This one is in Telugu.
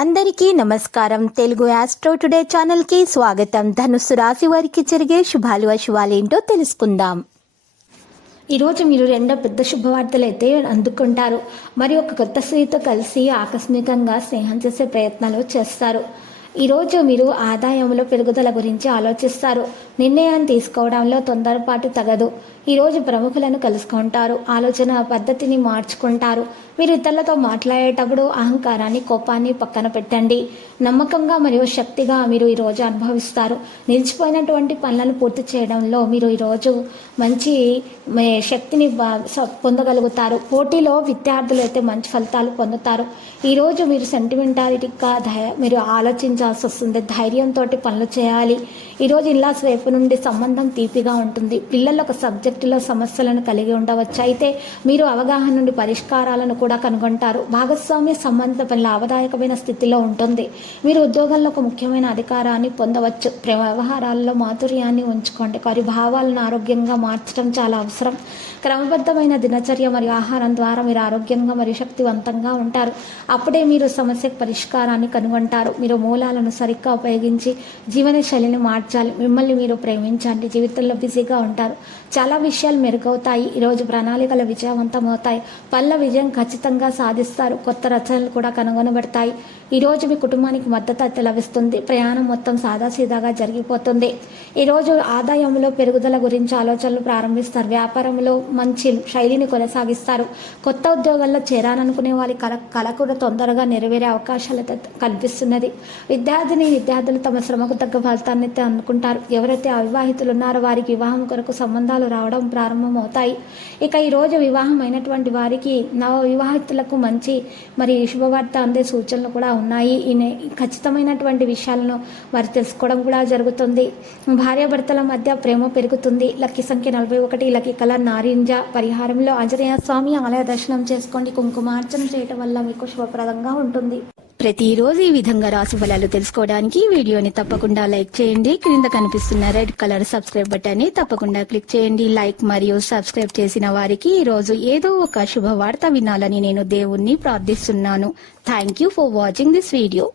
అందరికీ నమస్కారం. తెలుగు ఆస్ట్రో టుడే ఛానల్కి స్వాగతం. ధనుస్సు రాశి వారికి జరిగే శుభాలు అశుభాలేంటో తెలుసుకుందాం. ఈరోజు మీరు రెండో పెద్ద శుభవార్తలు అయితే అందుకుంటారు. మరి ఒక కొత్త స్త్రీతో కలిసి ఆకస్మికంగా స్నేహం చేసే ప్రయత్నాలు చేస్తారు. ఈరోజు మీరు ఆదాయంలో పెరుగుదల గురించి ఆలోచిస్తారు. నిర్ణయాన్ని తీసుకోవడంలో తొందరపాటు తగదు. ఈరోజు ప్రముఖులను కలుసుకుంటారు. ఆలోచన పద్ధతిని మార్చుకుంటారు. మీరు ఇతరులతో మాట్లాడేటప్పుడు అహంకారాన్ని, కోపాన్ని పక్కన పెట్టండి. నమ్మకంగా మరియు శక్తిగా మీరు ఈరోజు అనుభవిస్తారు. నిలిచిపోయినటువంటి పనులను పూర్తి చేయడంలో మీరు ఈరోజు మంచి శక్తిని పొందగలుగుతారు. పోటీలో విద్యార్థులు అయితే మంచి ఫలితాలు పొందుతారు. ఈరోజు మీరు సెంటిమెంటాలిటీగా మీరు ఆలోచించాల్సి వస్తుంది. ధైర్యంతో పనులు చేయాలి. ఈరోజు ఇల్లాస్ వైపు నుండి సంబంధం తీపిగా ఉంటుంది. పిల్లలు ఒక సబ్జెక్టులో సమస్యలను కలిగి ఉండవచ్చు. అయితే మీరు అవగాహన నుండి పరిష్కారాలను కూడా కనుగొంటారు. భాగస్వామ్య సంబంధిత పని లాభదాయకమైన స్థితిలో ఉంటుంది. మీరు ఉద్యోగంలో ఒక ముఖ్యమైన అధికారాన్ని పొందవచ్చు. ప్రేమ వ్యవహారాల్లో మాధుర్యాన్ని ఉంచుకోండి. వారి భావాలను ఆరోగ్యంగా మార్చడం చాలా అవసరం. క్రమబద్ధమైన దినచర్య మరియు ఆహారం ద్వారా మీరు ఆరోగ్యంగా మరియు శక్తివంతంగా ఉంటారు. అప్పుడే మీరు సమస్యకు పరిష్కారాన్ని కనుగొంటారు. మీరు మూలాలను సరిగ్గా ఉపయోగించి జీవన శైలిని మార్చాలి. మిమ్మల్ని మీరు ప్రేమించండి. జీవితంలో బిజీగా ఉంటారు. చాలా విషయాలు మెరుగవుతాయి. ఈరోజు ప్రణాళికలు విజయవంతమవుతాయి. పనుల విజయం ఖచ్చితంగా సాధిస్తారు. కొత్త రచనలు కూడా కనుగొనబడతాయి. ఈరోజు మీ కుటుంబానికి మద్దతు లభిస్తుంది. ప్రయాణం మొత్తం సాదాసీదాగా జరిగిపోతుంది. ఈరోజు ఆదాయంలో పెరుగుదల గురించి ఆలోచనలు ప్రారంభిస్తారు. వ్యాపారంలో మంచి శైలిని కొనసాగిస్తారు. కొత్త ఉద్యోగాల్లో చేరాలనుకునే వారి కళ కూడా తొందరగా నెరవేరే అవకాశాలు కనిపిస్తున్నది. విద్యార్థులు తమ శ్రమకు తగ్గ ఫలితాన్ని అనుకుంటారు. ఎవరైతే అవివాహితులు ఉన్నారో వారికి వివాహం కొరకు సంబంధాలు రావడం ప్రారంభమవుతాయి. ఇక ఈరోజు వివాహం అయినటువంటి వారికి నవ వివాహితులకు మంచి శుభవార్త అందే సూచనలు కూడా ఉన్నాయి. ఖచ్చితమైనటువంటి విషయాలను వారు తెలుసుకోవడం కూడా జరుగుతుంది. భార్యాభర్తల మధ్య ప్రేమ పెరుగుతుంది. లక్కీ సంఖ్య 41, లక్కీ కలర్ నారింజ. పరిహారంలో ఆంజనేయ స్వామి ఆలయ దర్శనం చేసుకోండి. కుంకుమార్చన చేయటం వల్ల మీకు శుభప్రదంగా ఉంటుంది. ప్రతిరోజు ఈ విధంగా రాశి ఫలాలు తెలుసుకోవడానికి వీడియోని తప్పకుండా లైక్ చేయండి. క్రింద కనిపిస్తున్న రెడ్ కలర్ సబ్స్క్రైబ్ బటన్ ని తప్పకుండా క్లిక్ చేయండి. లైక్ మరియు సబ్స్క్రైబ్ చేసిన వారికి ఈ రోజు ఏదో ఒక శుభవార్త వినాలని నేను దేవుణ్ణి ప్రార్థిస్తున్నాను. Thank you for watching this video.